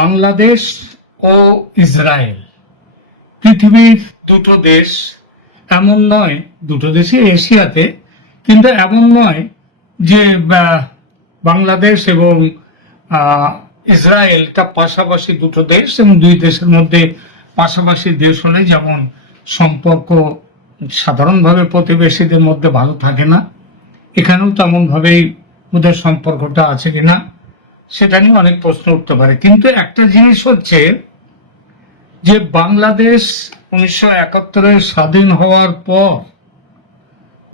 বাংলাদেশ ও Israel পৃথিবীর দুটো দেশ। এমন নয়, দুটো দেশই এশিয়াতে, কিন্তু এমন নয় যে বাংলাদেশ এবং ইসরায়েলটা পাশাপাশি দুটো দেশ, এবং দুই দেশের মধ্যে পাশাপাশি দেশ হলে যেমন সম্পর্ক সাধারণভাবে প্রতিবেশীদের মধ্যে ভালো থাকে না, এখানেও তেমন ভাবেই ওদের সম্পর্কটা আছে কিনা সেটা নিয়ে অনেক প্রশ্ন উঠতে পারে। কিন্তু একটা জিনিস হচ্ছে যে বাংলাদেশ 1971-এ স্বাধীন হওয়ার পর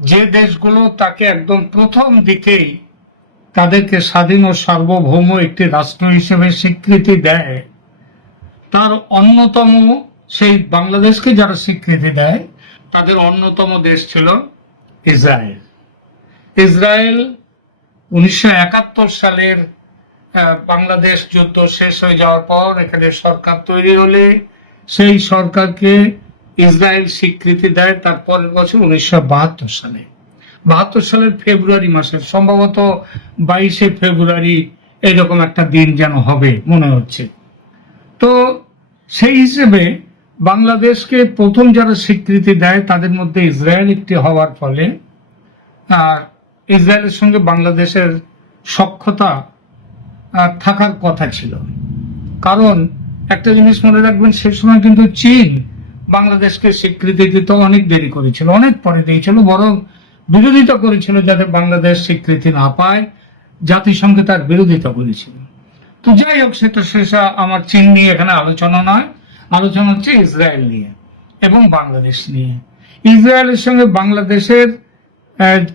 যে দেশগুলো তাকে একদম প্রথম দিকেই তাদেরকে স্বাধীন ও সার্বভৌম একটি রাষ্ট্র হিসেবে স্বীকৃতি দেয়, তার অন্যতম, সেই বাংলাদেশকে যারা স্বীকৃতি দেয় তাদের অন্যতম দেশ ছিল ইসরায়েল। ইসরায়েল 1971 সালের বাংলাদেশ যুদ্ধ শেষ হয়ে যাওয়ার পর এখানে সরকার তৈরি হলে সেই সরকারকে ইসরায়েল স্বীকৃতি দেয় তার পরের বছর 1972 সালে। 72 সালের ফেব্রুয়ারি মাসে, সম্ভবত 22শে ফেব্রুয়ারি এরকম একটা দিন যেন হবে মনে হচ্ছে। তো সেই হিসেবে বাংলাদেশকে প্রথম যারা স্বীকৃতি দেয় তাদের মধ্যে ইসরায়েল একটি হওয়ার ফলে আর ইসরায়েলের সঙ্গে বাংলাদেশের সখ্যতা থাকার কথা ছিল। কারণ একটা জিনিস মনে রাখবেন, সেই সময় কিন্তু চীন বাংলাদেশকে স্বীকৃতি দিতে অনেক দেরি করেছিল, অনেক পরে দিয়েছিল, বরং বিরোধিতা করেছিল যাতে বাংলাদেশ স্বীকৃতি না পায়, জাতিসংঘে তার বিরোধিতা করেছিল। তো যাই হোক, সেটা শেষ, আমার চীন নিয়ে এখানে আলোচনা নয়, আলোচনা হচ্ছে ইসরায়েল নিয়ে এবং বাংলাদেশ নিয়ে। ইসরায়েলের সঙ্গে বাংলাদেশের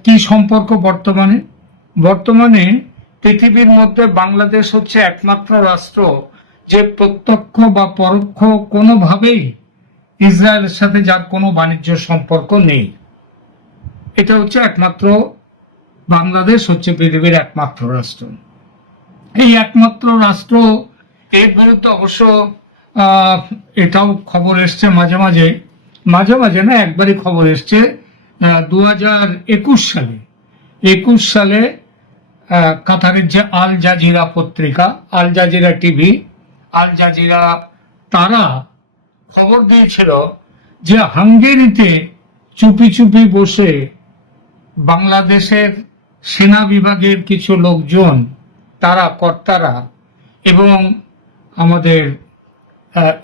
কি সম্পর্ক বর্তমানে? বর্তমানে পৃথিবীর মধ্যে বাংলাদেশ হচ্ছে একমাত্র রাষ্ট্র যে প্রত্যক্ষ বা পরোক্ষ কোনোভাবেই ইসরায়েলের সাথে যার কোনো বাণিজ্য সম্পর্ক নেই। এটা হচ্ছে একমাত্র, বাংলাদেশ হচ্ছে পৃথিবীর একমাত্র রাষ্ট্র। এই একমাত্র রাষ্ট্র, এর বিরুদ্ধে অবশ্য এটাও খবর এসছে মাঝে মাঝে, মাঝে মাঝে না, একবারই খবর এসছে 2021 সালে কাতারের যে আল জাজিরা পত্রিকা, Al Jazeera, Al Jazeera খবর দিয়েছিল যে হাঙ্গেরিতে চুপি চুপি বসে বাংলাদেশের সেনা বিভাগের কিছু লোকজন, তারা কর্তারা, এবং আমাদের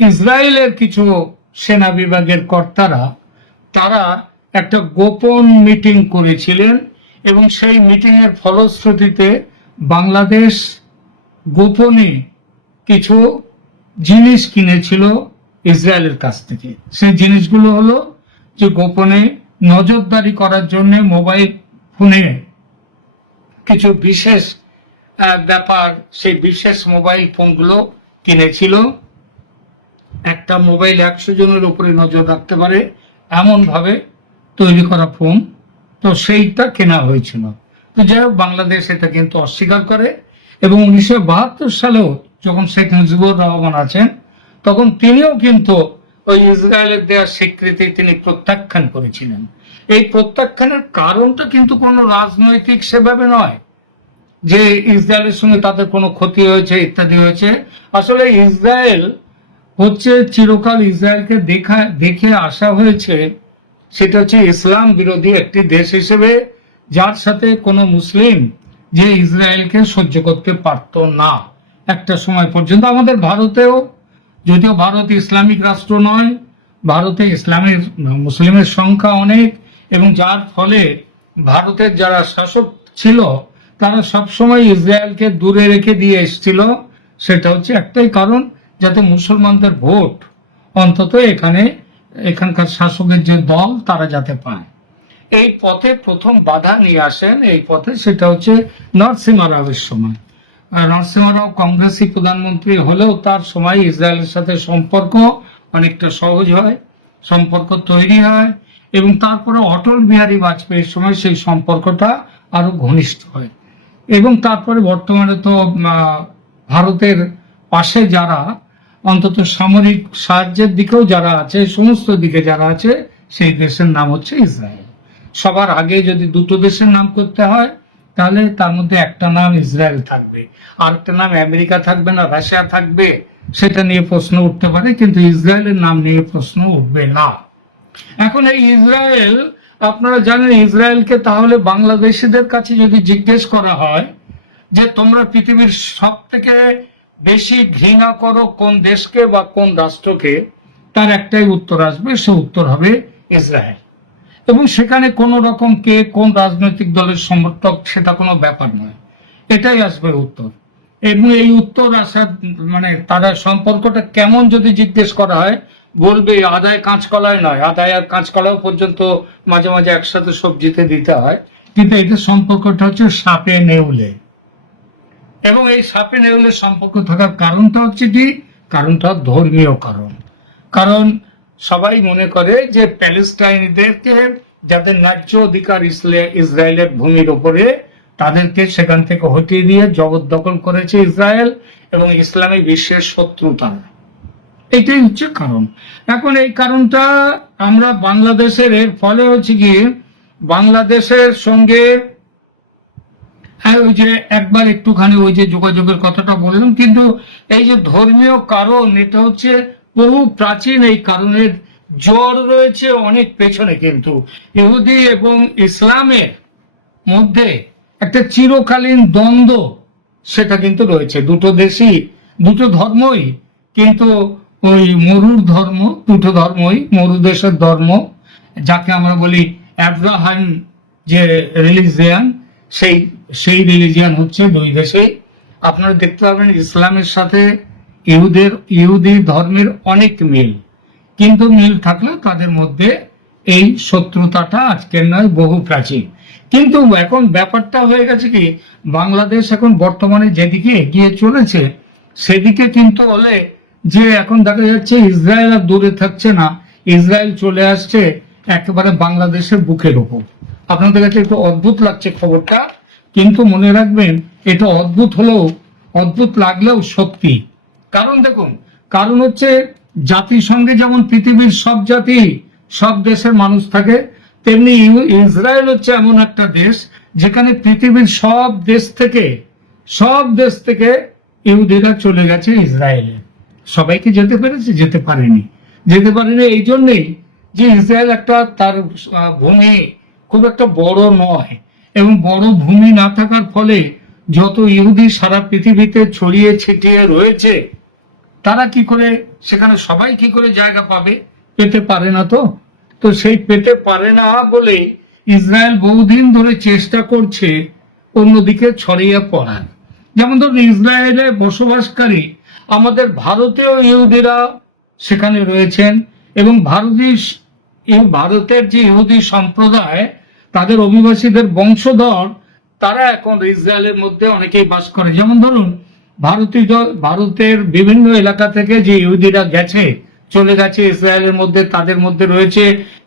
ইসরায়েলের কিছু সেনা বিভাগের কর্তারা, তারা একটা গোপন মিটিং করেছিলেন এবং সেই মিটিংয়ের ফলশ্রুতিতে বাংলাদেশ গোপনে কিছু জিনিস কিনেছিল ইসরায়েলের কাছ থেকে। সেই জিনিসগুলো হলো যে গোপনে নজরদারি করার জন্য মোবাইল ফোনে কিছু বিশেষ ব্যাপার, সেই বিশেষ মোবাইল ফোনগুলো কিনেছিল। একটা মোবাইল 100 জনের উপরে নজর রাখতে পারে এমন ভাবে তৈরি করা ফোন, তো সেইটা কেনা হয়েছিল। তো যাই হোক, বাংলাদেশ এটা কিন্তু অস্বীকার করে এবং 1972 সালেও যখন শেখ মুজিবুর রহমান আছেন তখন তিনিও কিন্তু ওই ইসরায়েলের দেওয়া স্বীকৃতি তিনি প্রত্যাখ্যান করেছিলেন। এই প্রত্যাখ্যানের কারণটা কিন্তু কোনো রাজনৈতিক সেভাবে নয় যে ইসরায়েলের সঙ্গে তাদের কোনো ক্ষতি হয়েছে ইত্যাদি হয়েছে। আসলে ইসরায়েল হচ্ছে, চিরকাল ইসরায়েলকে দেখে আসা হয়েছে, সেটা হচ্ছে ইসলাম বিরোধী একটি দেশ হিসেবে, যার সাথে কোনো মুসলিম যে ইসরায়েলকে সহ্য করতে পারত না একটা সময় পর্যন্ত। আমাদের ভারতেও, যদিও ভারত ইসলামিক রাষ্ট্র নয়, ভারতে মুসলিমের সংখ্যা অনেক, এবং যার ফলে ভারতের যারা শাসক ছিল তারা সবসময় ইসরায়েলকে দূরে রেখে দিয়ে এসেছিল। সেটা হচ্ছে একটাই কারণ, যাতে মুসলমানদের ভোট অন্তত এখানকার শাসকের যে দল তারা যাতে পায়। এই পথে প্রথম বাধা নিয়ে আসেন এই পথে, সেটা হচ্ছে নরসিমহা রাওয়ের সময়। নরসিমহা রাও কংগ্রেসি প্রধানমন্ত্রী হলেও তার সময় ইসরায়েলের সাথে সম্পর্ক অনেকটা সহজ হয়, সম্পর্ক তৈরি হয়, এবং তারপরে অটল বিহারী বাজপেয়ীর সময় সেই সম্পর্কটা আরো ঘনিষ্ঠ হয়। এবং তারপরে বর্তমানে তো ভারতের পাশে যারা, অন্তত সামরিক সাহায্যের দিকেও যারা আছে, সমস্ত দিকে যারা আছে, সেই দেশের নাম হচ্ছে ইসরায়েল। সবার আগে যদি দুটো দেশের নাম করতে হয় তাহলে তার মধ্যে একটা নাম ইসরায়েল থাকবে, আর একটা নাম আমেরিকা থাকবে না, রাশিয়া থাকবে, সেটা নিয়ে প্রশ্ন উঠতে পারে, কিন্তু ইসরায়েলের নাম নিয়ে প্রশ্ন উঠবে না। এখন এই ইসরায়েল, আপনারা জানেন ইসরায়েলকে তাহলে বাংলাদেশিদের কাছে যদি জিজ্ঞেস করা হয় যে তোমরা পৃথিবীর সব থেকে বেশি ঘৃণা করো কোন দেশকে বা কোন রাষ্ট্রকে, তার একটাই উত্তর আসবে, সে উত্তর হবে ইসরায়েল। এবং সেখানে কোন রকম কে কোন রাজনৈতিক দলের সমর্থক সেটা কোনো ব্যাপার নয়, এটাই আসবে উত্তর। এবং এই উত্তর আসার মানে তারা সম্পর্কটা কেমন যদি জিজ্ঞেস করা হয়, বলবে আদায় কাঁচকলায় নয়, আদায় আর কাঁচকলাও পর্যন্ত মাঝে মাঝে একসাথে সবজিতে দিতে হয়, কিন্তু এটার সম্পর্কটা হচ্ছে সাপে নেউলে। এবং এই সাপে নেউলের সম্পর্ক থাকার কারণটা হচ্ছে কি, কারণটা ধর্মীয় কারণ। কারণ সবাই মনে করে যে প্যালেস্টাইনিদেরকে, যাদের ন্যায্য অধিকার ইসরায়েলের ভূমির উপরে, তাদেরকে সেখান থেকে হটিয়ে দিয়ে জবরদখল করেছে ইসরায়েল, এবং ইসলামী বিশ্বের শত্রুতা, এটাই হচ্ছে কারণ। এখন এই কারণটা আমরা বাংলাদেশের, এর ফলে হচ্ছে কি বাংলাদেশের সঙ্গে, হ্যাঁ ওই যে একবার একটুখানি ওই যে যোগাযোগের কথাটা বললাম, কিন্তু এই যে ধর্মীয় কারণ, এটা হচ্ছে বহু প্রাচীন। এই কারণের জড় রয়েছে অনেক পেছনে, কিন্তু ইহুদি এবং ইসলামের মধ্যে একটা চিরকালীন দ্বন্দ্ব সেটা কিন্তু রয়েছে। দুটো দেশই, দুটো ধর্মই কিন্তু ওই মরুর ধর্ম, দুটো ধর্মই মরু দেশের ধর্ম, যাকে আমরা বলি আব্রাহাম যে রিলিজিয়ান, সেই সেই রিলিজিয়ান হচ্ছে দুই দেশে। আপনারা দেখতে পাবেন ইসলামের সাথে ইহুদি ধর্মের অনেক মিল, কিন্তু মিল থাকলেও তাদের মধ্যে এই শত্রুতাটা আজকের নয়, বহু প্রাচীন। কিন্তু এখন ব্যাপারটা হয়ে গেছে কি, বাংলাদেশ এখন বর্তমানে যেদিকে এগিয়ে চলেছে সেদিকে কিন্তু হলে যে এখন দেখা যাচ্ছে ইসরায়েল আর দূরে থাকছে না, ইসরায়েল চলে আসছে একেবারে বাংলাদেশের বুকের উপর। আপনাদের কাছে একটু অদ্ভুত লাগছে খবরটা, কিন্তু মনে রাখবেন এটা অদ্ভুত হলেও, অদ্ভুত লাগলেও সত্যি। কারণ দেখুন, কারণ হচ্ছে জাতিসংঘে যেমন পৃথিবীর সব জাতি সব দেশের মানুষ থাকে, তেমনি ইসরায়েল হচ্ছে এমন একটা দেশ যেখানে পৃথিবীর সব দেশ থেকে ইহুদিরা চলে গেছে ইসরায়েলে। সবাইকে যেতে পেরেছে? যেতে পারেনি এই জন্যেই যে ইসরায়েল একটা তার ভূমি খুব একটা বড় নয়, এবং বড় ভূমি না থাকার ফলে যত ইহুদি সারা পৃথিবীতে ছড়িয়ে ছিটিয়ে রয়েছে, তারা কি করে সেখানে সবাই কি করে জায়গা পাবে? পেতে পারে না। তো সেই পেতে পারে না বলে ইসরায়েল বহুদিন ধরে চেষ্টা করছে অন্যদিকে ছড়িয়ে পড়ার। যেমন ধরুন ইসরায়েলে বসবাসকারী আমাদের ভারতীয় ইহুদিরা সেখানে রয়েছেন, এবং ভারতের যে ইহুদি সম্প্রদায়, তাদের অভিবাসীদের বংশধর, তারা এখন ইসরায়েলের মধ্যে অনেকেই বাস করে। যেমন ধরুন ভারতের বিভিন্ন এলাকা থেকে যে ইহুদিরা চলে গেছে ইসরায়েলের মধ্যে, তাদের মধ্যে রয়েছে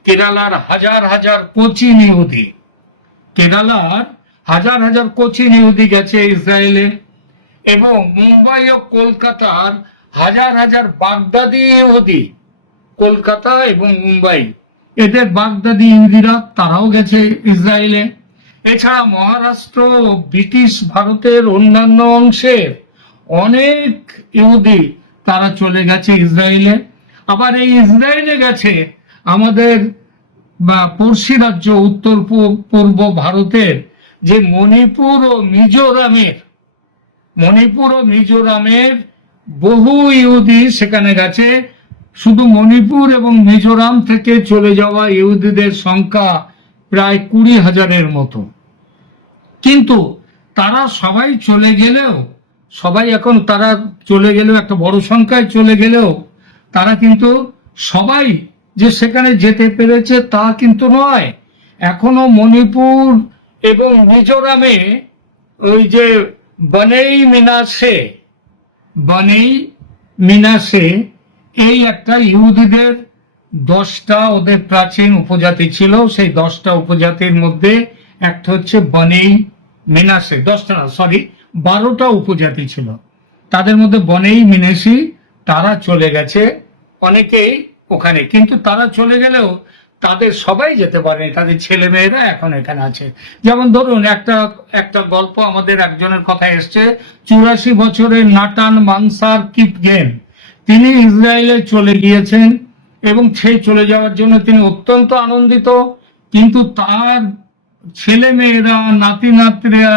কেরালার হাজার হাজার কোচিন ইহুদি গেছে ইসরায়েলে, এবং মুম্বাই ও কলকাতার হাজার হাজার বাগদাদি ইহুদি, কলকাতা এবং মুম্বাই, এদের বাগদাদি ইহুদিরা তারাও গেছে ইসরায়েলে। এছাড়া মহারাষ্ট্র ও ব্রিটিশ ভারতের অন্যান্য অংশের অনেক ইহুদি তারা চলে গেছে ইসরায়েলে। আবার এই ইসরায়েলে গেছে আমাদের পড়শি রাজ্য উত্তর পূর্ব ভারতের যে মণিপুর ও মিজোরামের বহু ইহুদি সেখানে গেছে। শুধু মণিপুর এবং মিজোরাম থেকে চলে যাওয়া ইহুদিদের সংখ্যা প্রায় 20,000-এর মতো। কিন্তু তারা সবাই চলে গেলেও, একটা বড় সংখ্যায় চলে গেলেও, তারা কিন্তু সবাই যে সেখানে যেতে পেরেছে তা কিন্তু নয়। এখনো মণিপুর এবং মিজোরামে ওই যে বনেই মিনাসে এই একটা ইহুদিদের 10টা ওদের প্রাচীন উপজাতি ছিল। সেই 10টা উপজাতির মধ্যে একটা হচ্ছে বনেই মিনাসে। 12টা উপজাতি ছিল, তাদের মধ্যে বনেই মিনাসি, তারা চলে গেছে অনেকেই ওখানে। কিন্তু তারা চলে গেলেও তাদের সবাই যেতে পারেনি, তাদের ছেলে মেয়েরা এখন এখানে আছে। যেমন ধরুন একটা একটা গল্প আমাদের একজনের কথা এসছে, 84 বছরের নাটান মানসার কিপগেন, তিনি ইসরায়েলে চলে গিয়েছেন এবং সেই চলে যাওয়ার জন্য তিনি অত্যন্ত আনন্দিত, কিন্তু তার ছেলে মেয়েরা, নাতি নাতনিরা,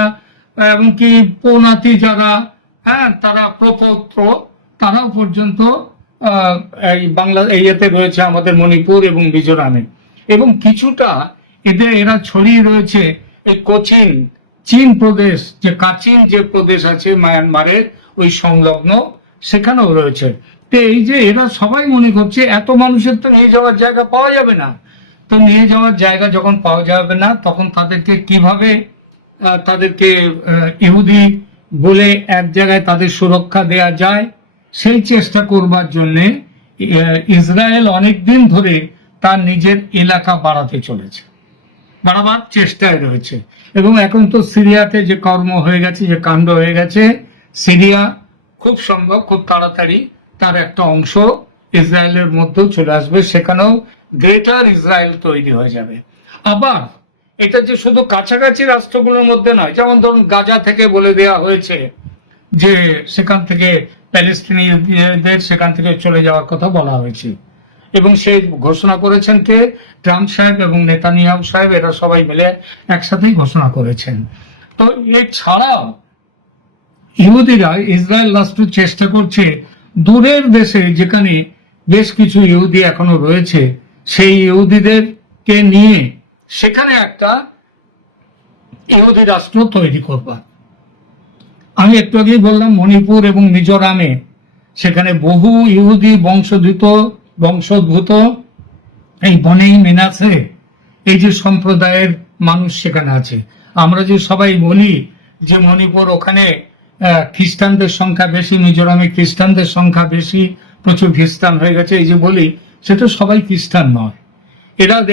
এমনকি পোনাতি যারা, হ্যাঁ, তারা প্রপৌত্র, তারাও পর্যন্ত এই বাংলা এতে রয়েছে আমাদের মণিপুর এবং মিজোরামে, এবং কিছুটা এরা ছড়িয়ে রয়েছে এই কোচিন চীন প্রদেশ, যে কাচিন যে প্রদেশ আছে মায়ানমারের ওই সংলগ্ন, সেখানেও রয়েছে। তো এই যে এরা সবাই মনে করছে এত মানুষের তো নিয়ে যাওয়ার জায়গা পাওয়া যাবে না, তো নিয়ে যাওয়ার জায়গা যখন পাওয়া যাবে না, তখন তাদেরকে কিভাবে তাদেরকে ইহুদি বলে এক জায়গায় তাদের সুরক্ষা দেয়া যায়, সেই চেষ্টা করবার জন্যে ইসরায়েল অনেক দিন ধরে তার নিজের এলাকা বাড়াতে চলেছে, বাড়াবার চেষ্টায় রয়েছে। এবং এখন তো সিরিয়াতে যে কর্ম হয়ে গেছে, যে কাণ্ড হয়ে গেছে, সিরিয়া খুব সম্ভব খুব তাড়াতাড়ি তার একটা অংশ ইসরায়েলের মধ্যেও চলে আসবে, সেখানেও গ্রেটার ইসরায়েল তৈরি হয়ে যাবে। আবার এটা যে শুধু কাছাকাছি রাষ্ট্রগুলোর মধ্যে নয়, যেমন ধরুন গাজা থেকে বলে দেওয়া হয়েছে যে সেখান থেকে প্যালেস্টিনিয়ানদের সেখান থেকে চলে যাওয়ার কথা বলা হয়েছে, এবং সেই ঘোষণা করেছেন কে? ট্রাম্প সাহেব এবং নেতানিয়াহু সাহেব, এরা সবাই মিলে একসাথেই ঘোষণা করেছেন। তো এছাড়াও ইহুদিরা ইসরায়েল রাষ্ট্র চেষ্টা করছে দূরের দেশে, যেখানে বেশ কিছু ইহুদি এখনো রয়েছে, সেই ইহুদিদেরকে নিয়ে সেখানে একটা ইহুদি রাষ্ট্র তৈরি করবার। আমি একটু আগেই বললাম মণিপুর এবং মিজোরামে সেখানে বহু ইহুদি বংশোদ্ভূত এই বনেই মেনাসে এই যে সম্প্রদায়ের মানুষ সেখানে আছে। আমরা যে সবাই বলি যে মণিপুর, ওখানে খ্রিস্টানদের সংখ্যা বেশি, মিজোরামে খ্রিস্টানদের সংখ্যা বেশি, প্রচুর খ্রিস্টান হয়ে গেছে, এই যে বলি, সেটা সবাই খ্রিস্টান নয়।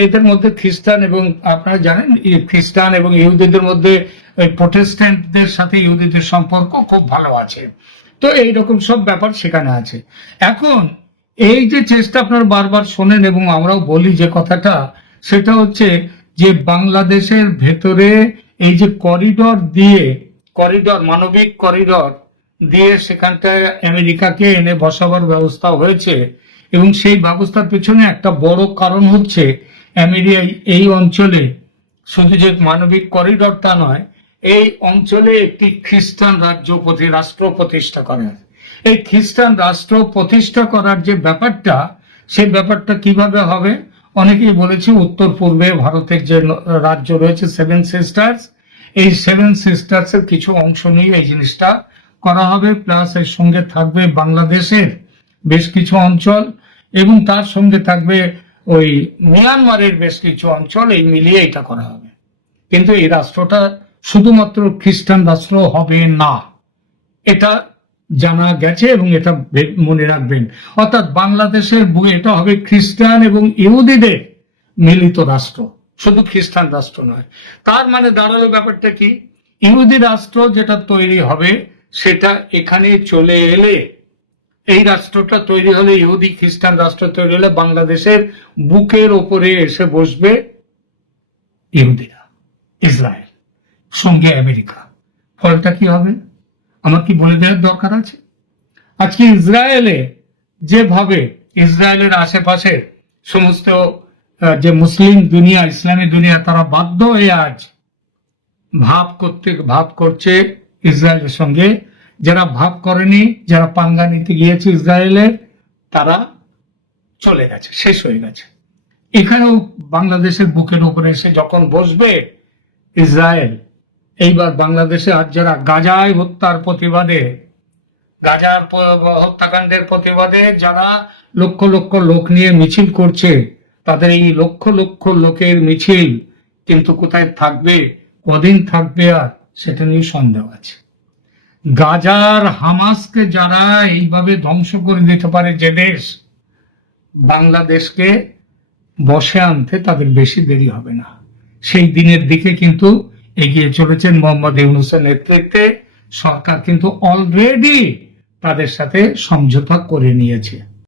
এদের মধ্যে খ্রিস্টান, এবং আপনারা জানেন খ্রিস্টান এবং ইহুদিদের মধ্যে প্রোটেস্ট্যান্টদের সাথে ইহুদিদের সম্পর্ক খুব ভালো আছে। তো এইরকম সব ব্যাপার সেখানে আছে। এখন এই যে চেষ্টা আপনারা বারবার শোনেন এবং আমরাও বলি যে কথাটা, সেটা হচ্ছে যে বাংলাদেশের ভেতরে এই যে মানবিক করিডর দিয়ে সেখানটায় আমেরিকাকে এনে বসাবার ব্যবস্থা হয়েছে, এবং সেই ব্যবস্থার পেছনে একটা বড় কারণ হচ্ছে এই অঞ্চলে শুধু যে মানবিক করিডরটা নয়, এই অঞ্চলে একটি খ্রিস্টান রাষ্ট্র প্রতিষ্ঠা করার, এই খ্রিস্টান রাষ্ট্র প্রতিষ্ঠা করার যে ব্যাপারটা, সেই ব্যাপারটা কিভাবে হবে? অনেকেই বলেছে উত্তর পূর্বে ভারতের যে রাজ্য রয়েছে 7 সিস্টার্স, এই 7 সিস্টার্স এর কিছু অংশ নিয়ে এই জিনিসটা করা হবে, প্লাস এর সঙ্গে থাকবে বাংলাদেশের বেশ কিছু অঞ্চল, এবং তার সঙ্গে থাকবে ওই মিয়ানমারের বেশ কিছু অঞ্চল, এই মিলিয়ে এটা করা হবে। কিন্তু এই রাষ্ট্রটা শুধুমাত্র খ্রিস্টান রাষ্ট্র হবে না, এটা জানা গেছে, এবং এটা মনে রাখবেন। অর্থাৎ বাংলাদেশের এটা হবে খ্রিস্টান এবং ইহুদিদের মিলিত রাষ্ট্র, শুধু খ্রিস্টান রাষ্ট্র নয়। তার মানে দাঁড়ালো ব্যাপারটা কি? ইহুদি রাষ্ট্র যেটা তৈরি হবে, সেটা এখানে চলে এলে, এই রাষ্ট্রটা তৈরি হলে, ইহুদি খ্রিস্টান রাষ্ট্র তৈরি হলে, বাংলাদেশের বুকের ওপরে এসে বসবে ইহুদিরা, ইসরায়েল, সঙ্গে আমেরিকা। ফলটা কি হবে আমার কি বলে দেওয়ার দরকার আছে? আজকে ইসরায়েলে যেভাবে ইসরায়েলের আশেপাশে সমস্ত যে মুসলিম দুনিয়া, ইসলামী দুনিয়া, তারা বাধ্য হয়ে আজ ভাব করছে ইসরায়েলের সঙ্গে। যারা ভাব করেনি, যারা পাঙ্গা নিতে গিয়েছে ইসরায়েলের, তারা চলে গেছে, শেষ হয়ে গেছে। এখানেও বাংলাদেশের বুকের উপরে এসে যখন বসবে ইসরায়েল, এইবার বাংলাদেশে আজ যারা গাজায় হত্যাকাণ্ডের প্রতিবাদে যারা লক্ষ লক্ষ লোক নিয়ে মিছিল করছে, তাদের এই লক্ষ লক্ষ লোকের মিছিল কিন্তু কোথায় থাকবে, কদিন থাকবে, আর সেটা নিয়ে সন্দেহ আছে। গাজার হামাসকে যারা এইভাবে ধ্বংস করে দিতে পারে যে দেশ, বাংলাদেশকে বসে আনতে তাদের বেশি দেরি হবে না। সেই দিনের দিকে কিন্তু এগিয়ে চলেছেন মোহাম্মদ ইউনূসের নেতৃত্বে। সরকার কিন্তু অলরেডি তাদের সাথে সমঝোতা করে নিয়েছে।